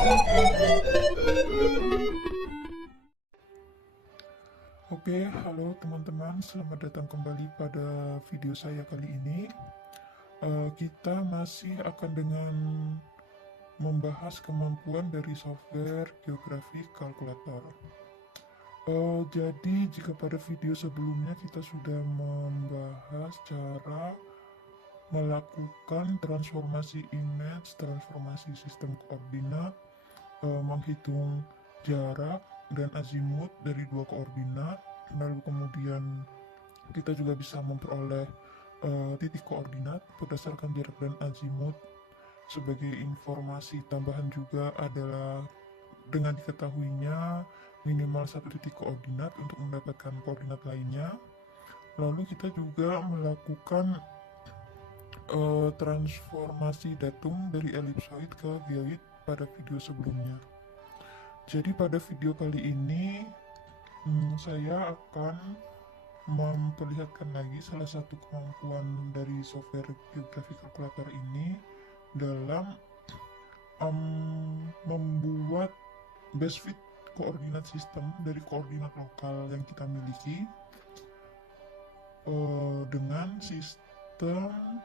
Oke, halo teman-teman, selamat datang kembali pada video saya kali ini. Kita masih akan dengan membahas kemampuan dari software geografi kalkulator. Jadi jika pada video sebelumnya kita sudah membahas cara melakukan transformasi image, transformasi sistem koordinat, menghitung jarak dan azimut dari dua koordinat, lalu kemudian kita juga bisa memperoleh titik koordinat berdasarkan jarak dan azimut. Sebagai informasi tambahan juga adalah dengan diketahuinya minimal satu titik koordinat untuk mendapatkan koordinat lainnya. Lalu kita juga melakukan transformasi datum dari elipsoid ke geoid pada video sebelumnya. Jadi pada video kali ini saya akan memperlihatkan lagi salah satu kemampuan dari software geografi kalkulator ini dalam membuat base fit koordinat sistem dari koordinat lokal yang kita miliki dengan sistem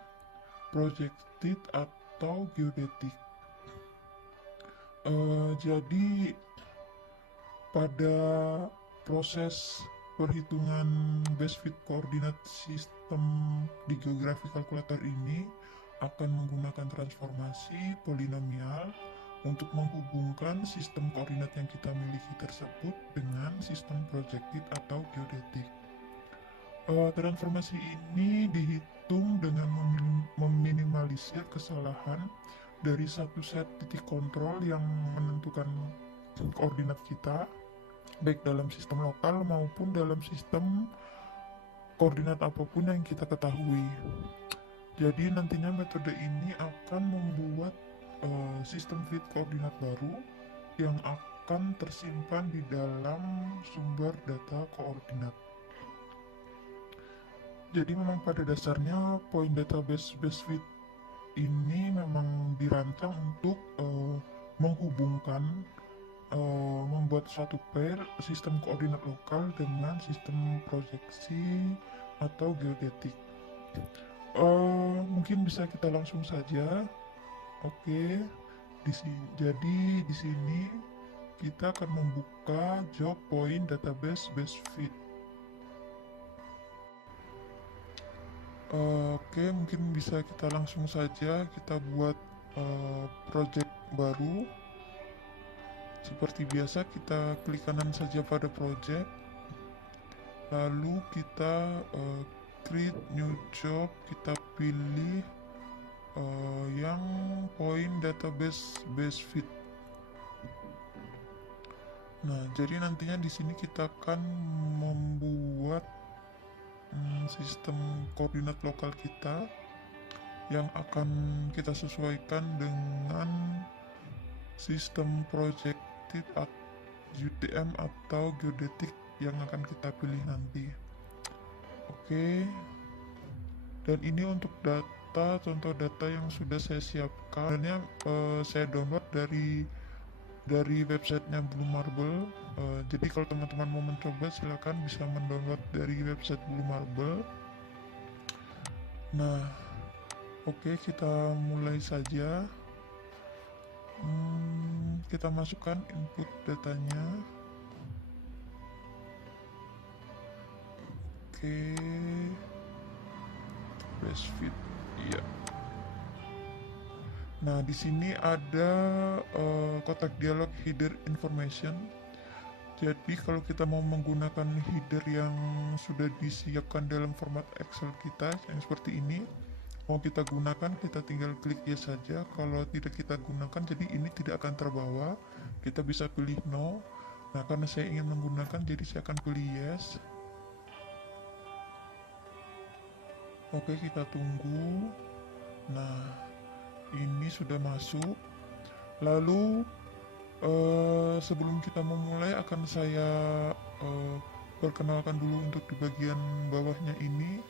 projected atau geodetik. Jadi pada proses perhitungan base fit koordinat sistem di geografi kalkulator ini akan menggunakan transformasi polinomial untuk menghubungkan sistem koordinat yang kita miliki tersebut dengan sistem projected atau geodetik. Transformasi ini dihitung dengan meminimalisir kesalahan dari satu set titik kontrol yang menentukan koordinat kita, baik dalam sistem lokal maupun dalam sistem koordinat apapun yang kita ketahui. Jadi nantinya metode ini akan membuat sistem fit koordinat baru yang akan tersimpan di dalam sumber data koordinat. Jadi memang pada dasarnya point database base fit ini memang dirancang untuk menghubungkan membuat suatu pair sistem koordinat lokal dengan sistem proyeksi atau geodetik. Mungkin bisa kita langsung saja. Oke, jadi di sini kita akan membuka job point database base fit. Oke, mungkin bisa kita langsung saja kita buat project baru. Seperti biasa kita klik kanan saja pada project, lalu kita create new job, kita pilih yang point database base fit. Nah, jadi nantinya di sini kita akan membuat sistem koordinat lokal kita yang akan kita sesuaikan dengan sistem projected UTM atau geodetik yang akan kita pilih nanti. Oke, dan ini untuk data, contoh data yang sudah saya siapkan. Dan saya download dari websitenya Blue Marble. Jadi kalau teman-teman mau mencoba silakan bisa mendownload dari website Blue Marble. Nah, oke, kita mulai saja. Kita masukkan input datanya. Oke, base fit, iya. Nah, di sini ada kotak dialog header information. Jadi kalau kita mau menggunakan header yang sudah disiapkan dalam format Excel kita yang seperti ini, mau kita gunakan, kita tinggal klik yes saja. Kalau tidak kita gunakan, jadi ini tidak akan terbawa. Kita bisa pilih no. Nah, karena saya ingin menggunakan, jadi saya akan pilih yes. Oke, kita tunggu. Nah, ini sudah masuk. Lalu sebelum kita memulai akan saya perkenalkan dulu untuk di bagian bawahnya ini.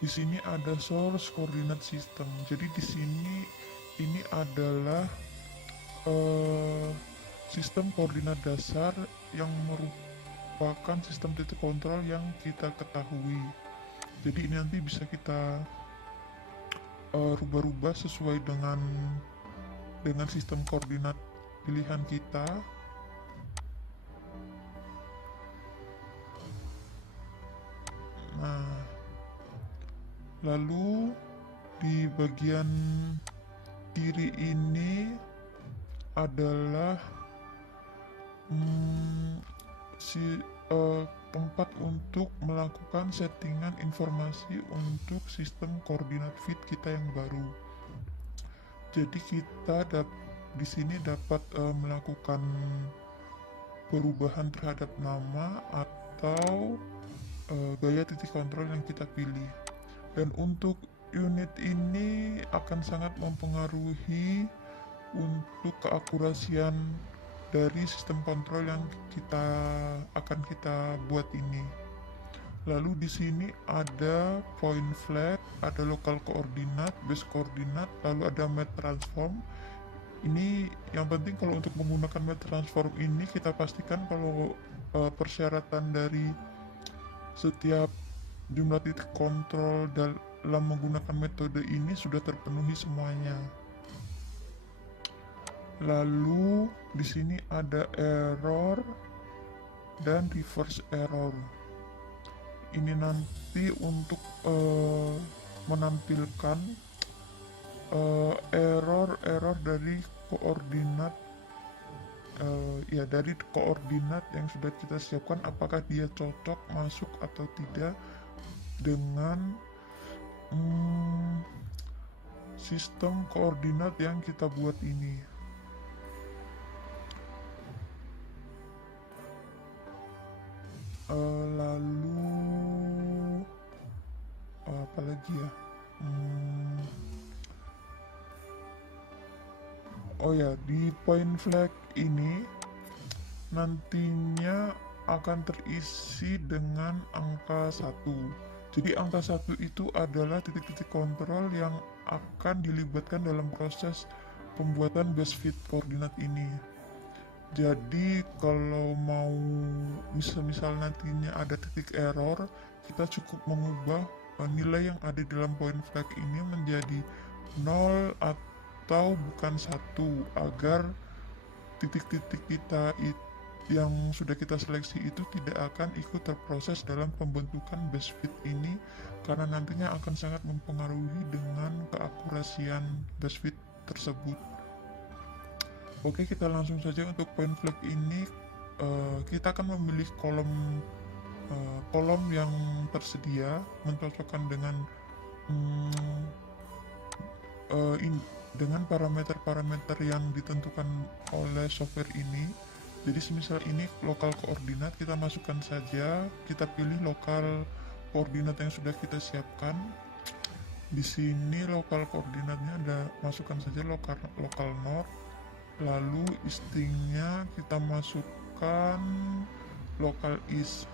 Di sini ada source coordinate system. Jadi di sini ini adalah eh, sistem koordinat dasar yang merupakan sistem titik kontrol yang kita ketahui. Jadi ini nanti bisa kita rubah-rubah sesuai dengan sistem koordinat pilihan kita. Nah, lalu di bagian kiri ini adalah tempat untuk melakukan settingan informasi untuk sistem koordinat feed kita yang baru. Jadi kita di sini dapat melakukan perubahan terhadap nama atau gaya titik kontrol yang kita pilih. Dan untuk unit ini akan sangat mempengaruhi untuk keakurasian dari sistem kontrol yang akan kita buat ini. Lalu di sini ada point flag, ada local koordinat, base koordinat, lalu ada map transform. Ini yang penting kalau untuk menggunakan map transform ini kita pastikan kalau persyaratan dari setiap jumlah titik kontrol dalam menggunakan metode ini sudah terpenuhi semuanya. Lalu di sini ada error dan reverse error. Ini nanti untuk menampilkan error dari koordinat dari koordinat yang sudah kita siapkan, apakah dia cocok masuk atau tidak dengan sistem koordinat yang kita buat ini. Lalu apa lagi ya? Oh ya, di point flag ini nantinya akan terisi dengan angka 1. Jadi angka 1 itu adalah titik-titik kontrol yang akan dilibatkan dalam proses pembuatan base fit koordinat ini. Jadi kalau mau misal nantinya ada titik error, kita cukup mengubah nilai yang ada dalam point flag ini menjadi 0 atau bukan 1 agar titik-titik kita yang sudah kita seleksi itu tidak akan ikut terproses dalam pembentukan base fit ini, karena nantinya akan sangat mempengaruhi dengan keakurasian base fit tersebut. Oke, kita langsung saja untuk point flag ini. Kita akan memilih kolom yang tersedia, mencocokkan dengan dengan parameter-parameter yang ditentukan oleh software ini. Jadi semisal ini lokal koordinat, kita masukkan saja, kita pilih lokal koordinat yang sudah kita siapkan. Di sini lokal koordinatnya ada, masukkan saja lokal north. Lalu istingnya kita masukkan local east.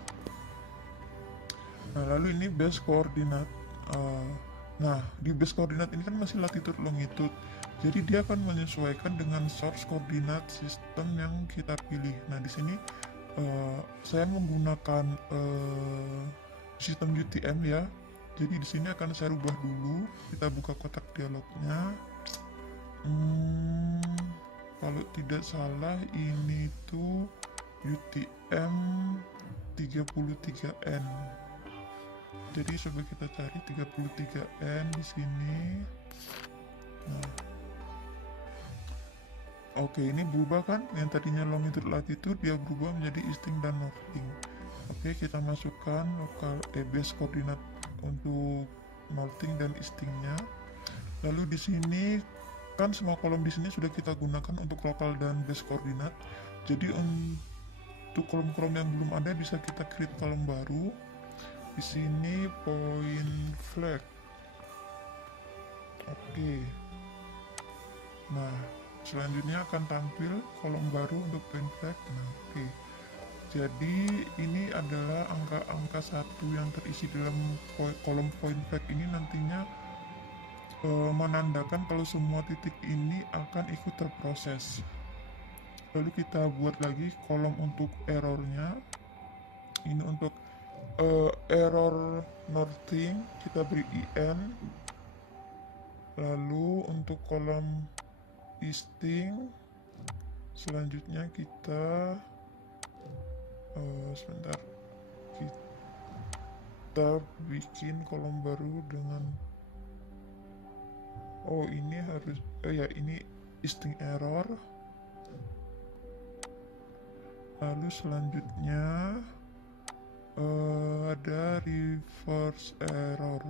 Nah, lalu ini base koordinat. Nah, di base koordinat ini kan masih latitude longitude. Jadi dia akan menyesuaikan dengan source koordinat sistem yang kita pilih. Nah, di sini saya menggunakan sistem UTM ya. Jadi di sini akan saya rubah dulu. Kita buka kotak dialognya. Kalau tidak salah ini tuh UTM 33N. Jadi coba kita cari 33N di sini. Nah, oke, ini berubah kan? Yang tadinya longitude latitude dia berubah menjadi easting dan northing. Oke, kita masukkan base koordinat untuk northing dan eastingnya. Lalu di sini kan semua kolom di sini sudah kita gunakan untuk lokal dan base koordinat. Jadi untuk kolom-kolom yang belum ada bisa kita create kolom baru. Di sini point flag. Oke. Nah, selanjutnya akan tampil kolom baru untuk point flag. Nah, oke. Jadi ini adalah angka-angka 1 yang terisi dalam kolom point flag ini nantinya menandakan kalau semua titik ini akan ikut terproses. lalu kita buat lagi kolom untuk errornya. Ini untuk error nothing kita beri in. Lalu untuk kolom listing selanjutnya kita sebentar, kita bikin kolom baru dengan ini harus ini listing error. Lalu selanjutnya ada reverse error.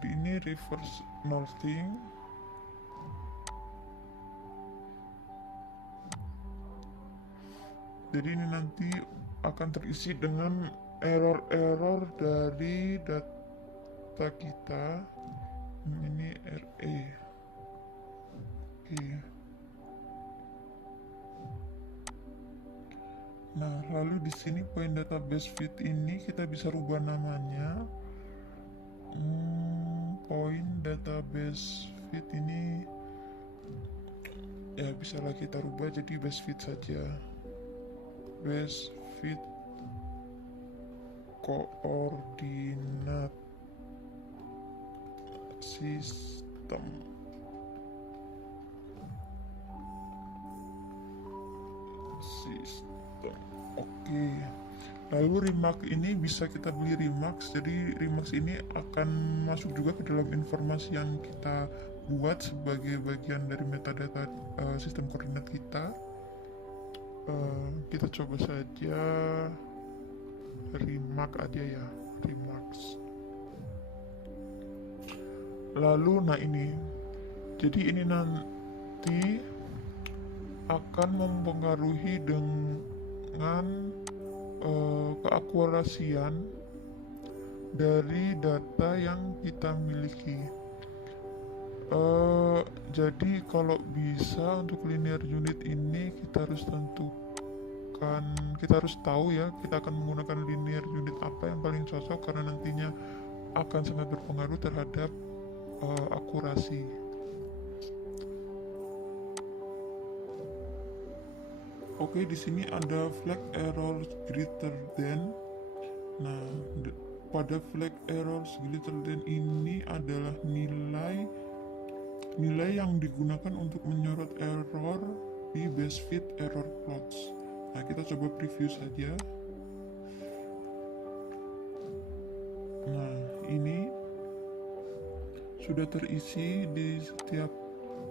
Ini reverse nothing. Jadi ini nanti akan terisi dengan error-error dari data kita. Ini RE. Oke. Nah, lalu di sini point database feed ini kita bisa rubah namanya. Point database feed ini ya bisa lah kita rubah jadi base feed saja. Base feed koordinat sistem. Oke. Lalu Remax ini bisa kita beli Remax. Jadi Remax ini akan masuk juga ke dalam informasi yang kita buat sebagai bagian dari metadata sistem koordinat kita. Kita coba saja Remax aja ya, Remax. Lalu nah ini, jadi ini nanti akan mempengaruhi dengan keakurasian dari data yang kita miliki. Jadi kalau bisa untuk linear unit ini kita harus tentukan, kita harus tahu ya kita akan menggunakan linear unit apa yang paling cocok karena nantinya akan sangat berpengaruh terhadap akurasi. Oke, di sini ada flag error greater than. Nah, pada flag error greater than ini adalah nilai yang digunakan untuk menyorot error di base fit error plots. Nah, kita coba preview saja. Nah, ini sudah terisi di setiap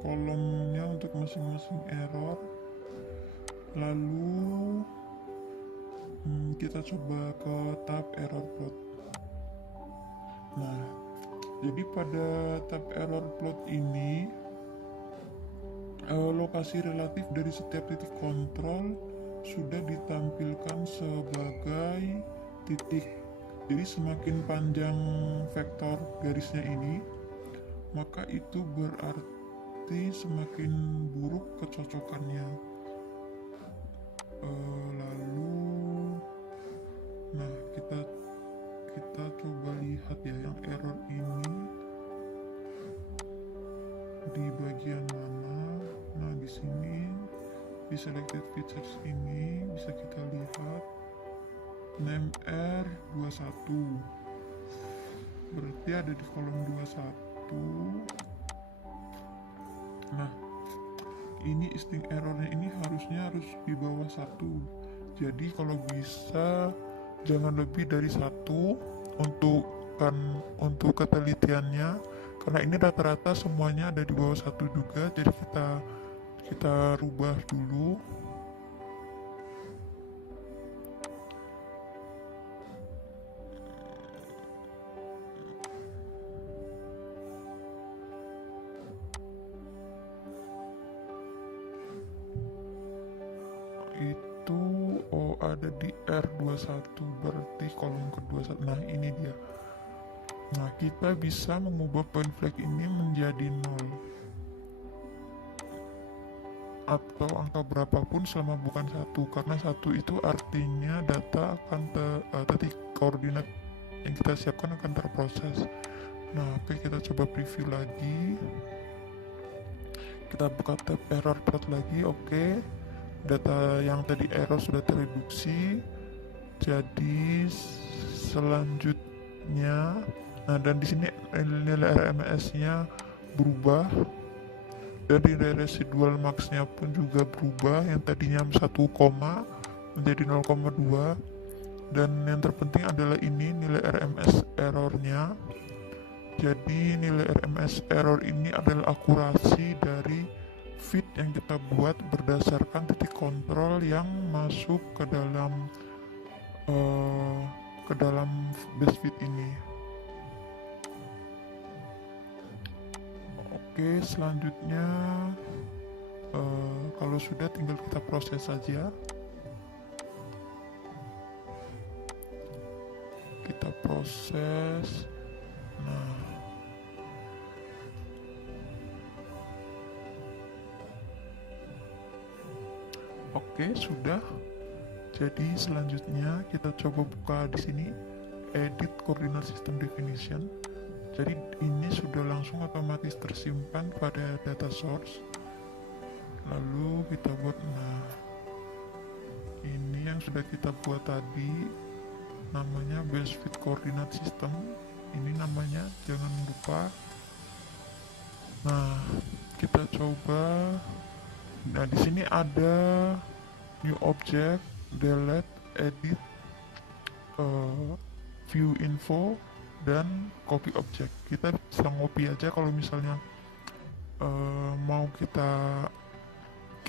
kolomnya untuk masing-masing error. Lalu kita coba ke tab error plot. Nah, jadi pada tab error plot ini lokasi relatif dari setiap titik kontrol sudah ditampilkan sebagai titik. Jadi semakin panjang vektor garisnya ini, maka itu berarti semakin buruk kecocokannya. Lalu nah kita coba lihat ya yang error ini di bagian mana. Nah, di sini di selected features ini bisa kita lihat name R21 berarti ada di kolom 21. Nah, ini listing errornya ini harusnya harus di bawah 1. Jadi kalau bisa jangan lebih dari 1 untuk ketelitiannya, karena ini rata-rata semuanya ada di bawah 1 juga. Jadi kita rubah dulu. Itu ada di R21 berarti kolom ke-21. Nah, ini dia. Nah, kita bisa mengubah point flag ini menjadi 0 atau angka berapapun selama bukan 1, karena 1 itu artinya data akan titik koordinat yang kita siapkan akan terproses. Nah, oke, kita coba preview lagi. Kita buka tab error plot lagi. Oke, data yang tadi error sudah tereduksi. Jadi selanjutnya, nah dan di sini nilai RMS-nya berubah, dan nilai residual max-nya pun juga berubah, yang tadinya 1, menjadi 0,2. Dan yang terpenting adalah ini nilai RMS errornya. Jadi nilai RMS error ini adalah akurasi dari feed yang kita buat berdasarkan titik kontrol yang masuk ke dalam base feed ini. Oke, selanjutnya kalau sudah tinggal kita proses saja. Kita proses. Nah, oke, sudah. Jadi selanjutnya kita coba buka di sini edit coordinate system definition. Jadi ini sudah langsung otomatis tersimpan pada data source. Lalu kita buat, nah ini yang sudah kita buat tadi, namanya base feed coordinate system. Ini namanya, jangan lupa. Nah, kita coba. Nah, di sini ada new object, delete, edit, view info, dan copy object. Kita bisa ngopi aja kalau misalnya mau kita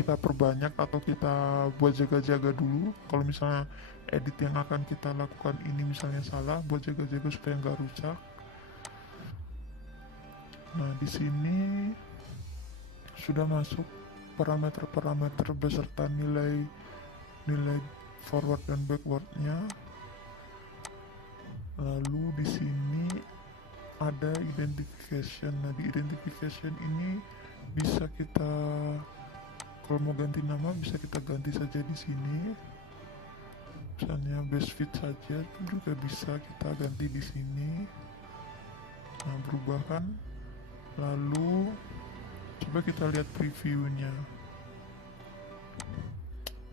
perbanyak atau kita buat jaga-jaga dulu. Kalau misalnya edit yang akan kita lakukan ini misalnya salah, buat jaga-jaga supaya nggak rusak. Nah, di sini sudah masuk parameter-parameter beserta nilai forward dan backwardnya. Lalu di sini ada identification. Nah, di identification ini bisa kita, kalau mau ganti nama bisa kita ganti saja di sini. Misalnya base fit saja juga bisa kita ganti di sini. Nah, berubah kan? Lalu coba kita lihat previewnya.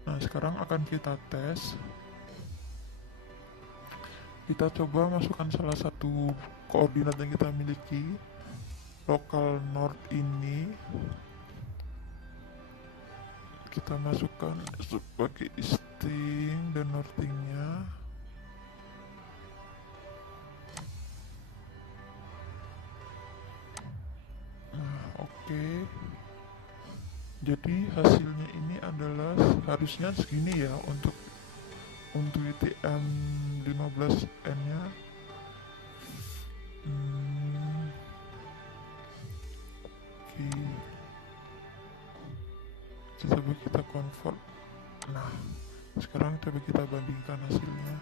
Nah, sekarang akan kita tes. Kita coba masukkan salah satu koordinat yang kita miliki, local north ini. Kita masukkan sebagai easting dan northingnya. Nah, oke. Jadi hasilnya ini adalah harusnya segini ya untuk UTM 15N nya. Oke. Coba kita convert. Nah, sekarang coba kita bandingkan hasilnya.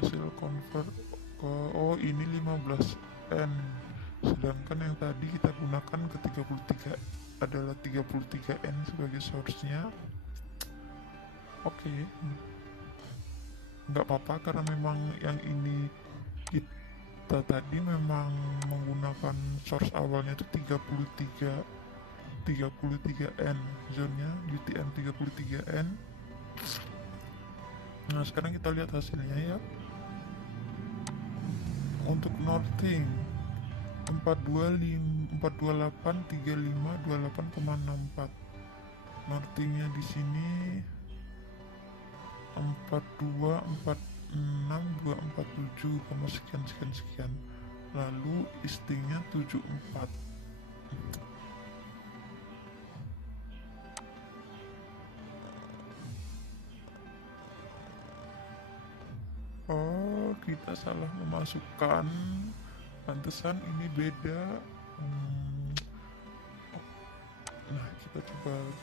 Hasil convert ke, oh ini 15N, sedangkan yang tadi kita gunakan ke 33 adalah 33N sebagai source-nya. Oke, nggak apa-apa karena memang yang ini kita tadi memang menggunakan source awalnya itu 33N, zone-nya UTM 33N. Nah, sekarang kita lihat hasilnya ya. Untuk northing 4283528,64. Northingnya di sini 4246247, sekian. Lalu eastingnya 74. Oh, kita salah memasukkan, pantesan ini beda. Nah,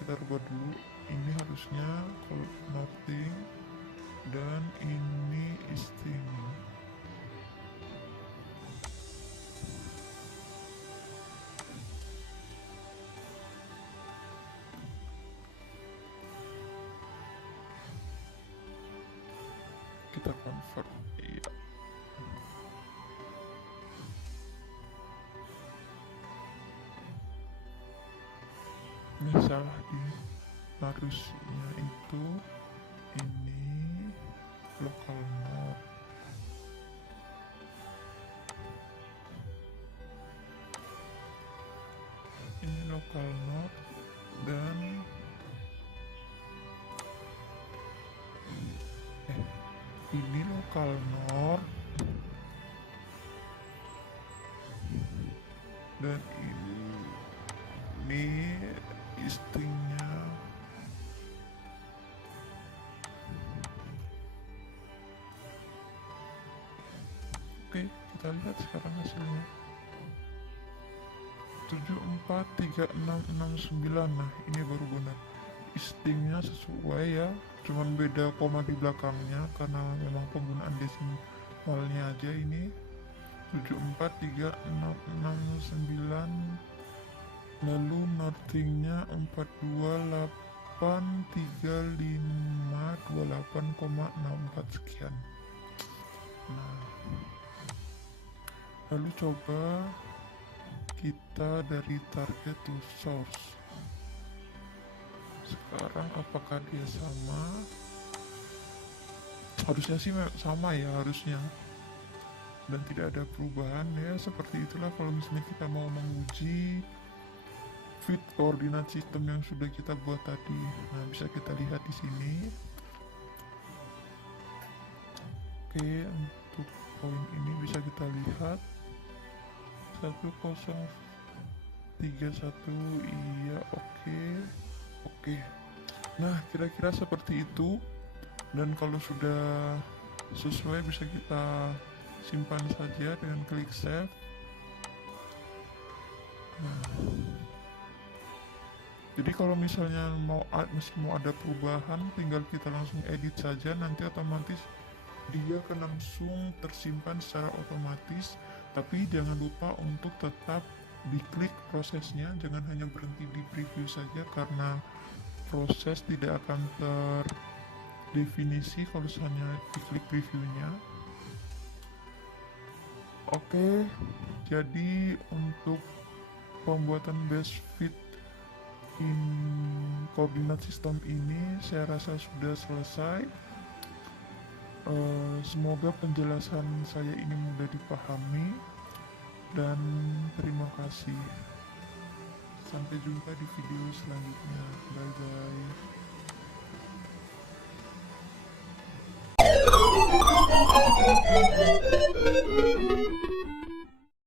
kita rubah dulu. Ini harusnya kalau nothing, dan ini easting. Kita convert, iya. Ini salah di harusnya itu ini local node. Ini local node dan ini local node dan ini stringnya. Oke, kita lihat sekarang hasilnya 743669. Nah, ini baru benar, stringnya sesuai ya, cuman beda koma di belakangnya karena memang penggunaan desimalnya aja. Ini 743669, lalu nothingnya 4283528,64 sekian. Nah, lalu coba kita dari target to source. Sekarang apakah dia sama? Harusnya sih sama ya, harusnya, dan tidak ada perubahan ya. Seperti itulah kalau misalnya kita mau menguji fit koordinat sistem yang sudah kita buat tadi. Nah, bisa kita lihat di sini. Oke, untuk poin ini bisa kita lihat 1031, iya, oke. Nah, kira-kira seperti itu. Dan kalau sudah sesuai bisa kita simpan saja dengan klik save. Nah, jadi kalau misalnya mau ada perubahan, tinggal kita langsung edit saja, nanti otomatis dia akan langsung tersimpan secara otomatis. Tapi jangan lupa untuk tetap diklik prosesnya, jangan hanya berhenti di preview saja, karena proses tidak akan terdefinisi kalau hanya diklik previewnya. Oke, jadi untuk pembuatan base fit in koordinat sistem ini saya rasa sudah selesai. Semoga penjelasan saya ini mudah dipahami, dan terima kasih. Sampai jumpa di video selanjutnya. Bye bye.